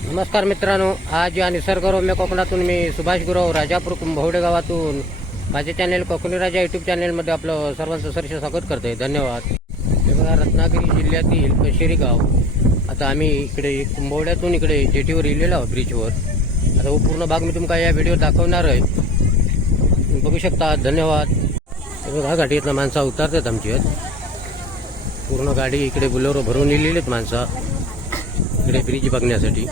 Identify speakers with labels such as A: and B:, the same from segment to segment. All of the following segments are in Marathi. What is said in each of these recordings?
A: नमस्कार मित्रांनो आज या निसर्गरम्य कोकणातून मी सुभाष गुरव राजापूर कुंभवडे गावातून माझे चॅनेल कोकणी राजा यूट्यूब चॅनेलमध्ये आपलं सर्वांचं सरसे स्वागत करते धन्यवाद. हे बघा रत्नागिरी जिल्ह्यातील कशेरी गाव आता आम्ही इकडे कुंभवड्यातून इकडे जेटीवर इलेलो आहोत ब्रिजवर आता हो पूर्ण भाग मी तुमका या व्हिडिओ दाखवणार आहे. बघू शकता धन्यवाद. बघा गाडीतला माणसं उतरतात आमची. पूर्ण गाडी इकडे बुलेरो भरून इलेली आहेत माणसं. इकडे ब्रिज बघण्यासाठी.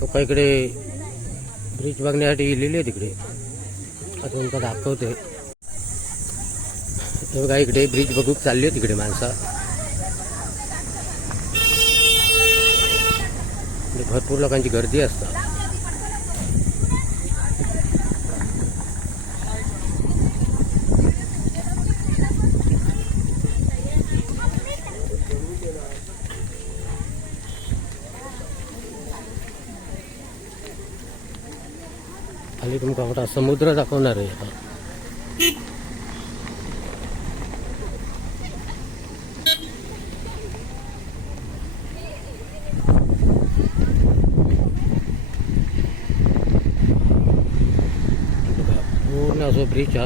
A: तो इकडे ब्रिज बघण्यासाठी लिहिले आहे तिकडे. आता तुमका दाखवते हे बघा इकडे ब्रिज बघू चालली आहे तिकडे माणसं. भरपूर लोकांची गर्दी असतात. खाली तुमका मोठा समुद्र दाखवणार आहे. आता पूर्ण असो ब्रिज हा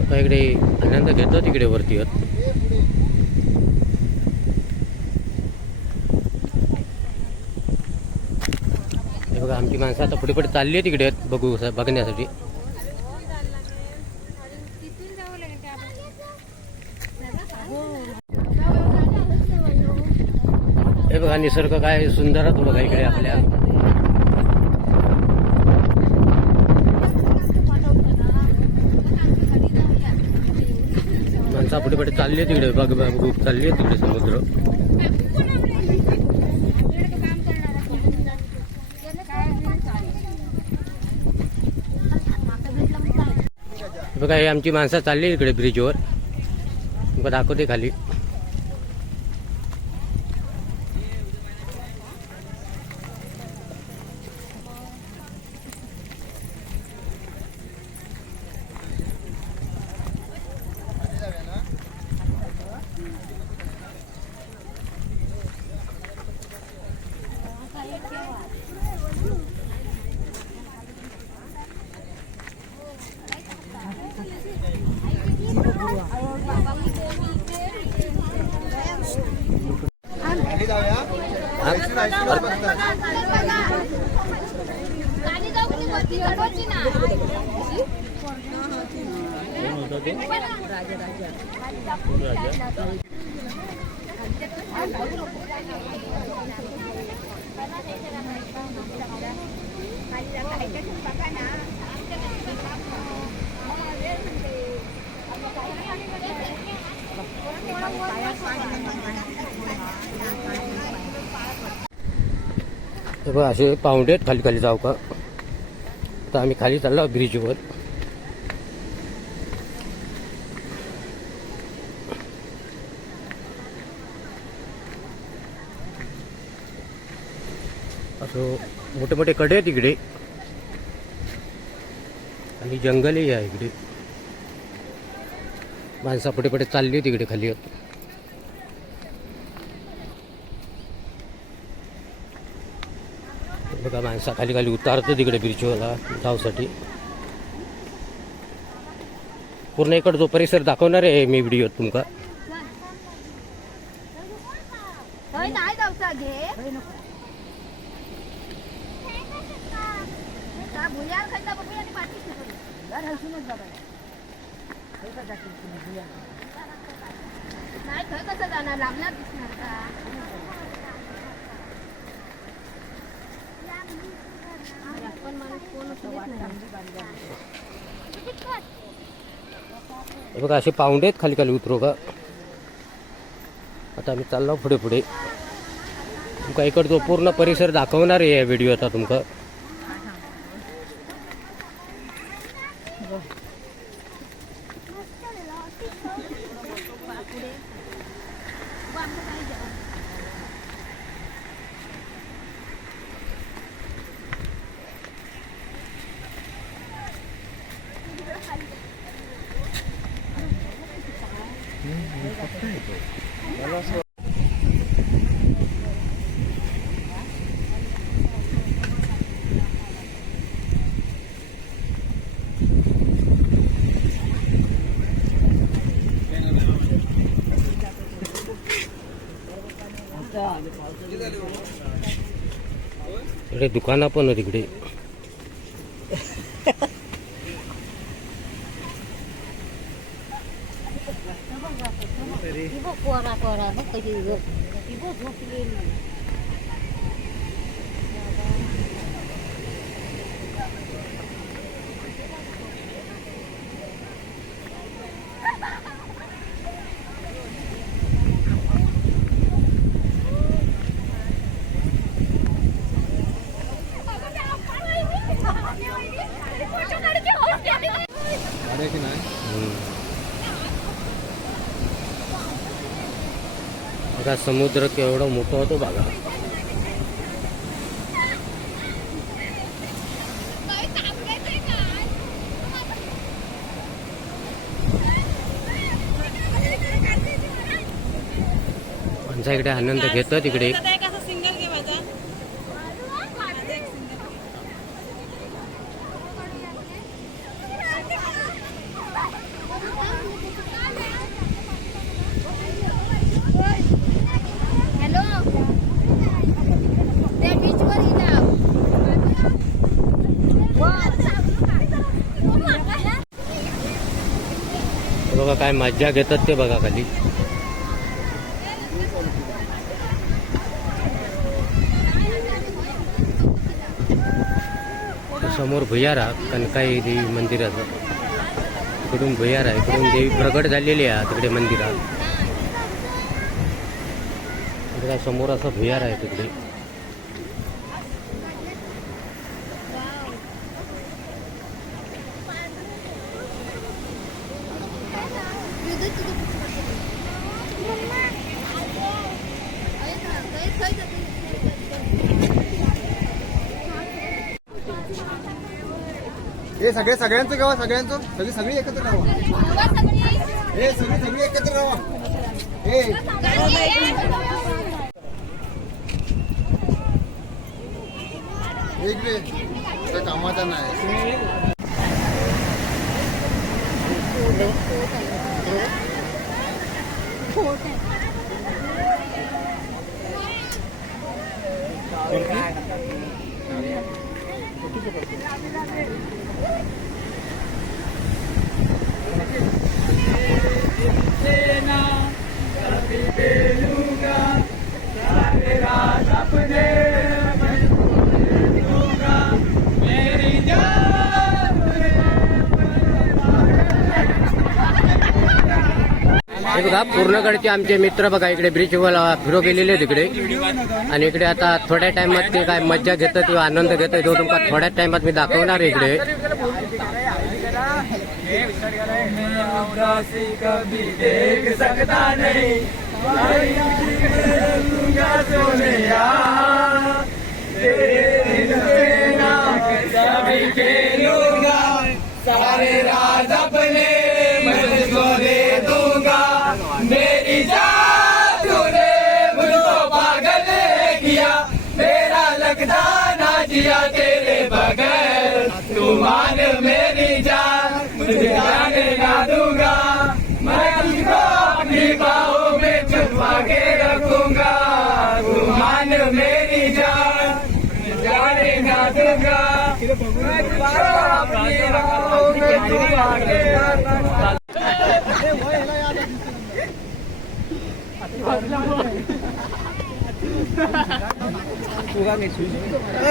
A: आता इकडे आनंद घेतो तिकडे वरती आहेत हे बघा आमची माणसं आता पुढे पुढे चालली आहे तिकडे बघू बघण्यासाठी. हे बघा निसर्ग काय सुंदर आहे बघा इकडे आपल्या. माणसं पुढे पुढे चालली आहे तिकडे बघ बघू चालली आहे तिकडे समुद्र. बघा हे आमची माणसं चालली इकडे ब्रिजवर बघा दाखवते खाली. असे पाऊंडे आहेत खाली खाली जाऊ का। आता आम्ही खाली चाललो ब्रिजवर. असं मोठे मोठे कडे आहेत इकडे. आणि जंगलही आहे इकडे. माणसा पुढे पुढे चालली आहेत तिकडे खाली. आहेत बघा माणसा खाली खाली उतारतो तिकडे ब्रिजवरला जाऊसाठी पूर्ण इकडं जो परिसर दाखवणार आहे मी व्हिडिओ तुमका.
B: नाही कसं जाणार? लागणार दिसणार का आपण माणूस कोण असं
A: हे बघा असे पाऊंडे आहेत खाली खाली उतरू का आता आम्ही चाललो पुढे पुढे. तुमका इकडचं पूर्ण परिसर दाखवणार आहे या व्हिडिओ आता तुमका.
C: इकडे दुकाना पण तिकडे
D: कोरा कोरा बघ कशी झोपलेली
C: हम्म. बघा समुद्र केवढं मोठं होतो बघा. आमच्या इकडे आनंद घेतात तिकडे. बघा काय मज्जा घेतात ते बघा खाली. समोर भुयारा कनकाई देवी मंदिराचं. इकडून भुयारा इकडून देवी प्रगट झालेली आहे तिकडे मंदिरात. इकडे समोर असं भुयार आहे तिकडे.
B: हे सगळे सगळ्यांचं गावा सगळ्यांचं? सगळी सगळी एकत्र राहा. हे सगळी सगळी एकत्र राहा. हे इकडे त्या कामाचा नाही.
C: हे बघा पूर्णगडचे आमचे मित्र बघा इकडे ब्रिजवर फिरो गेलेले तिकडे आणि इकडे आता थोड्या टाइमात ते काय मज्जा घेतात किंवा आनंद घेतात तो तुमका थोड्या टाइमात मी दाखवणार आहे इकडे.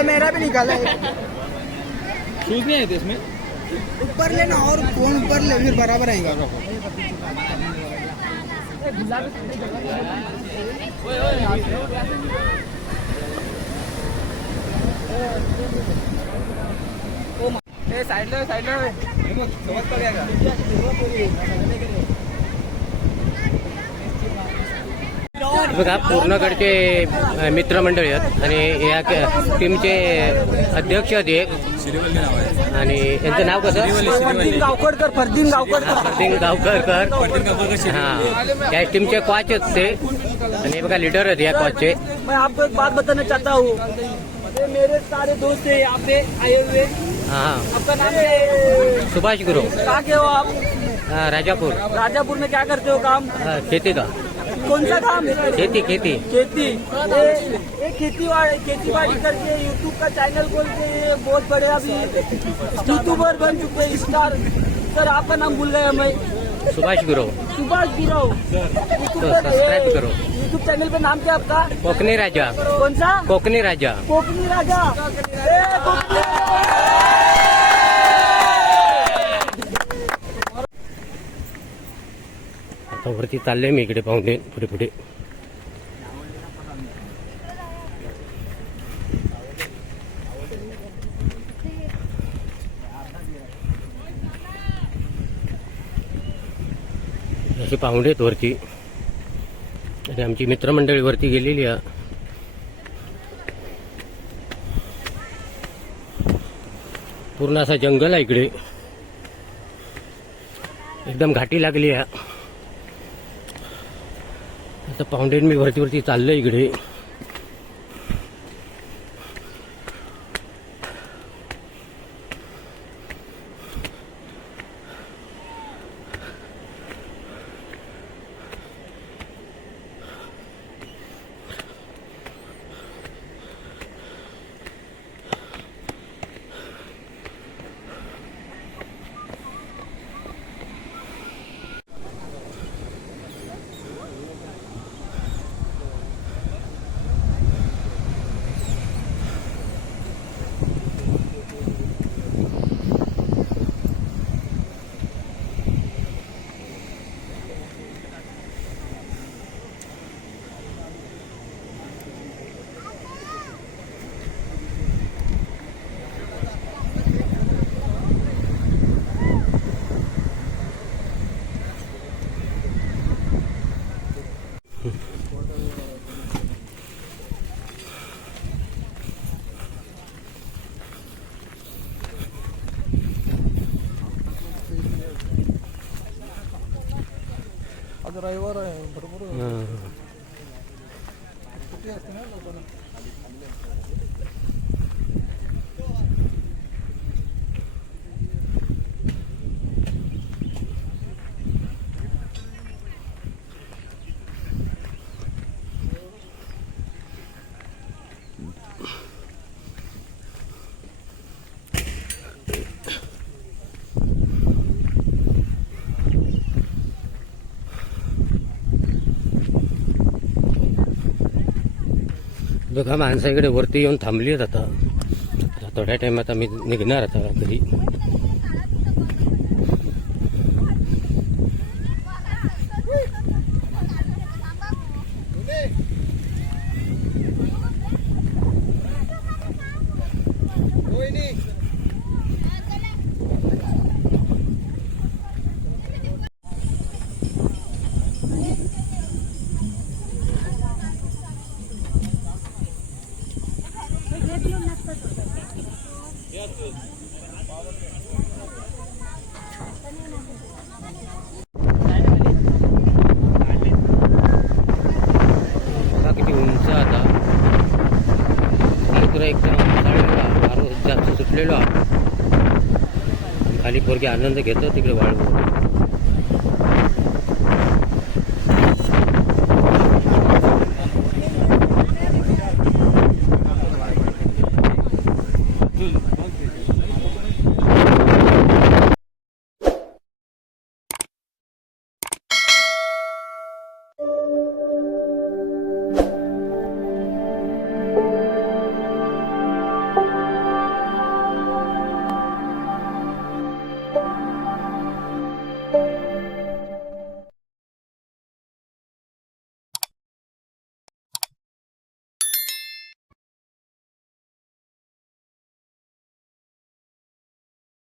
B: मेरा भी निकाला शूज़ नहीं है इसमें? ऊपर लेना और फ़ोन ऊपर ले फिर बराबर आएगा।
C: साईडला साईडला
A: बघा पूर्णकडचे अ, मित्रमंडळी आहेत आणि या टीमचे अध्यक्ष आहेत एक. आणि यांचं नाव कसं?
C: फरदीन गावकडकर फरदीन गावकडकर
A: प्रतीक गावकरकर हा. त्या टीमचे कॉच आहेत ते. आणि बघा लिडर आहेत या कॉचचे
C: बात बताना चाहता हूँ। ये मेरे सारे दोस्त है यहाँ पे आए हुए।
A: हा
C: आपका नाम है?
A: सुभाष गुरु।
C: कहाँ के हो आप?
A: हा, राजापूर।
C: राजापुर में क्या करते हो काम?
A: हा, खेती का।
C: कौन सा काम?
A: खेती खेती।
C: खेती। ये ये खेती खेती बाड़ी करके यूट्यूब का चैनल खोल के ये बहुत बड़े अभी यूट्यूबर बन चुके हैं स्टार सर आपका नाम भूल गया मैं।
A: सुभाष गुरु
C: सुभाष गिराव.
A: तो सब्सक्राइब करो.
C: यूट्यूब चैनल पे नाम क्या आपका?
A: कोकणी राजा.
C: कौन सा
A: कोकणी राजा.
C: कोकणी राजा. ए, कोकणी
A: आता वरती चालले मी इकडे पाहुणे पुढे पुढे. असे पाहुणे आहेत वरती. आणि आमची मित्रमंडळी वरती गेलेली आहे पूर्ण असा जंगल आहे इकडे. एकदम घाटी लागली आहे आता पाऊंडेन मी वरती वरती चाललो इकडे.
C: आज रविवार आहे बरोबर
A: बघा माणसं इकडे वरती येऊन थांबली आहेत आता थोड्या थोड्या आता मी निघणार आता घरी बघा किती उंच आहे आता समुद्र एकदम उंचाळलेला आहे. वारं जास्त सुटलेलो आहे. खाली पोरगे आनंद घेतो तिकडे वाळू